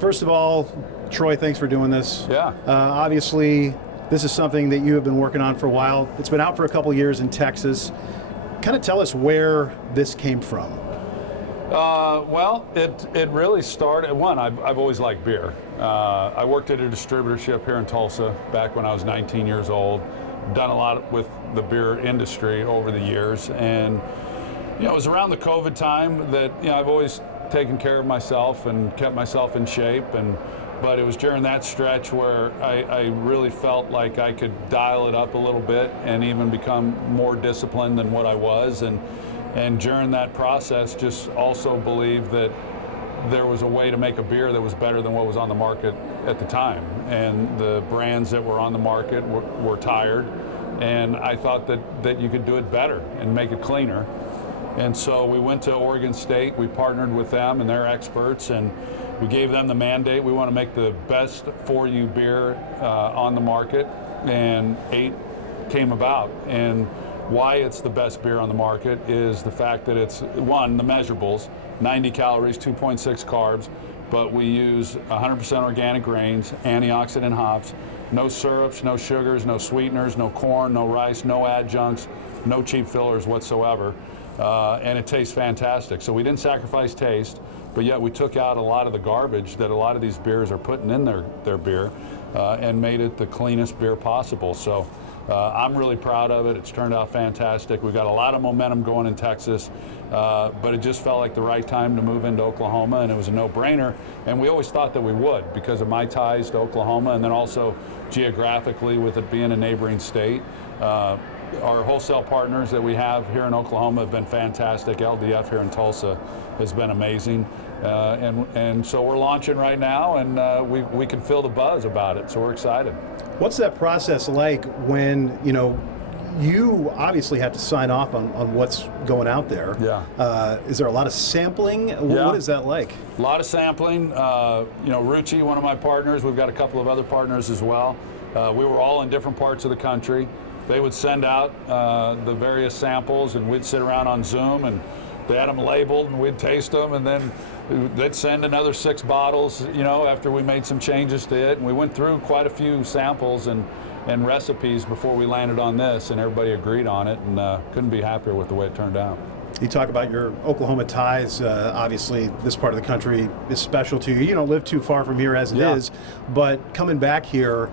First of all, Troy, thanks for doing this. Yeah. Obviously, this is something that you have been working on for a while. It's been out for a couple years in Texas. Kind of tell us where this came from. Well, it really started, I've always liked beer. I worked at a distributorship here in Tulsa back when I was 19 years old. Done a lot with the beer industry over the years. And, it was around the COVID time that, I've always taken care of myself and kept myself in shape. But it was during that stretch where I really felt like I could dial it up a little bit and even become more disciplined than what I was. And during that process, just also believed that there was a way to make a beer that was better than what was on the market at the time. And the brands that were on the market were tired. And I thought that you could do it better and make it cleaner. And so we went to Oregon State. We partnered with them and their experts, and we gave them the mandate. We want to make the best for you beer on the market, and 8 came about. And why it's the best beer on the market is the fact that it's, one, the measurables, 90 calories, 2.6 carbs, but we use 100% organic grains, antioxidant hops, no syrups, no sugars, no sweeteners, no corn, no rice, no adjuncts, no cheap fillers whatsoever. And it tastes fantastic. So we didn't sacrifice taste, but yet we took out a lot of the garbage that a lot of these beers are putting in their beer and made it the cleanest beer possible. So I'm really proud of it. It's turned out fantastic. We've got a lot of momentum going in Texas, but it just felt like the right time to move into Oklahoma, and it was a no-brainer. And we always thought that we would because of my ties to Oklahoma, and then also geographically with it being a neighboring state. Our wholesale partners that we have here in Oklahoma have been fantastic. LDF here in Tulsa has been amazing. And so we're launching right now, and we can feel the buzz about it, so we're excited. What's that process like when, you obviously have to sign off on what's going out there? Yeah. Is there a lot of sampling? Yeah. What is that like? A lot of sampling. Ruchi, one of my partners, we've got a couple of other partners as well. We were all in different parts of the country. They would send out the various samples, and we'd sit around on Zoom, and they had them labeled, and we'd taste them, and then they'd send another 6 bottles, after we made some changes to it. And we went through quite a few samples and recipes before we landed on this, and everybody agreed on it, and couldn't be happier with the way it turned out. You talk about your Oklahoma ties. Obviously, this part of the country is special to you. You don't live too far from here as it is, but coming back here,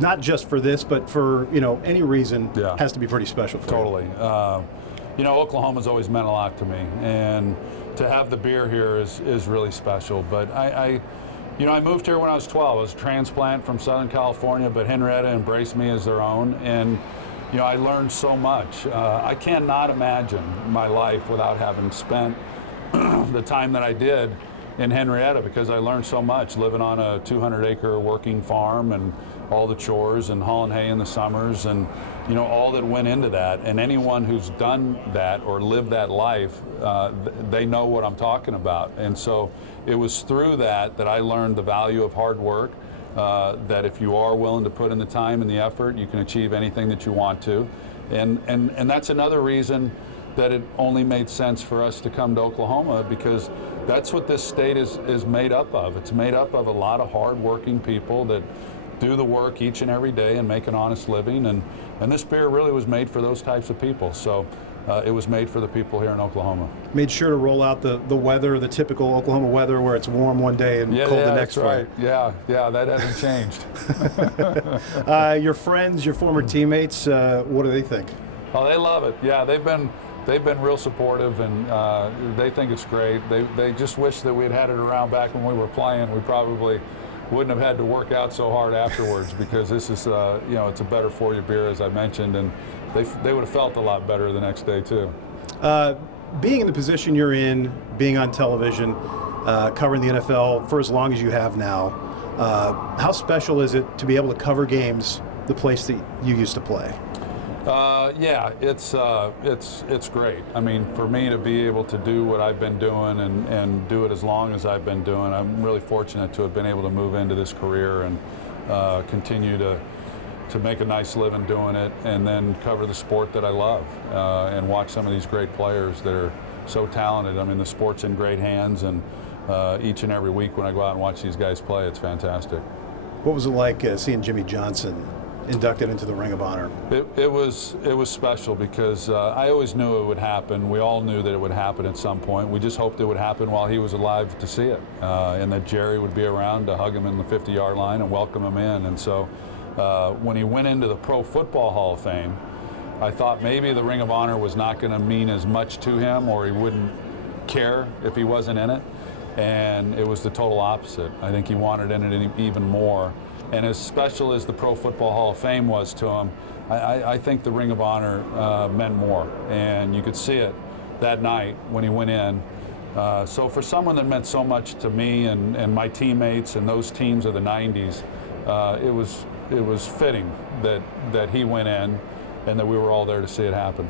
not just for this, but for any reason, has to be pretty special for you. Totally. Oklahoma's always meant a lot to me, and to have the beer here is really special. But I moved here when I was 12. I was a transplant from Southern California, but Henrietta embraced me as their own, and I learned so much. I cannot imagine my life without having spent the time that I did in Henrietta, because I learned so much living on a 200-acre working farm and all the chores and hauling hay in the summers and all that went into that. And anyone who's done that or lived that life, they know what I'm talking about. And so it was through that I learned the value of hard work, that if you are willing to put in the time and the effort, you can achieve anything that you want to. And that's another reason that it only made sense for us to come to Oklahoma, because that's what this state is made up of. It's made up of a lot of hard-working people that do the work each and every day and make an honest living. And this beer really was made for those types of people. So it was made for the people here in Oklahoma. Made sure to roll out the weather, the typical Oklahoma weather, where it's warm one day and cold the next that's right. Yeah, that hasn't changed. Your friends, your former teammates, what do they think? Oh, they love it. Yeah, they've been real supportive, and they think it's great. They just wish that we'd had it around back when we were playing. We probably wouldn't have had to work out so hard afterwards, because this is, it's a better for you beer, as I mentioned, and they would have felt a lot better the next day too. Being in the position you're in, being on television, covering the NFL for as long as you have now, how special is it to be able to cover games the place that you used to play? Yeah, it's great. I mean, for me to be able to do what I've been doing and do it as long as I've been doing, I'm really fortunate to have been able to move into this career and continue to make a nice living doing it, and then cover the sport that I love and watch some of these great players that are so talented. I mean, the sport's in great hands, and each and every week when I go out and watch these guys play. It's fantastic. What was it like seeing Jimmy Johnson inducted into the Ring of Honor? It was special because I always knew it would happen. We all knew that it would happen at some point. We just hoped it would happen while he was alive to see it, and that Jerry would be around to hug him in the 50-yard line and welcome him in. And so when he went into the Pro Football Hall of Fame, I thought maybe the Ring of Honor was not going to mean as much to him, or he wouldn't care if he wasn't in it. And it was the total opposite. I think he wanted in it even more. And as special as the Pro Football Hall of Fame was to him, I think the Ring of Honor meant more. And you could see it that night when he went in. So for someone that meant so much to me and my teammates and those teams of the 90s, it was fitting that he went in and that we were all there to see it happen.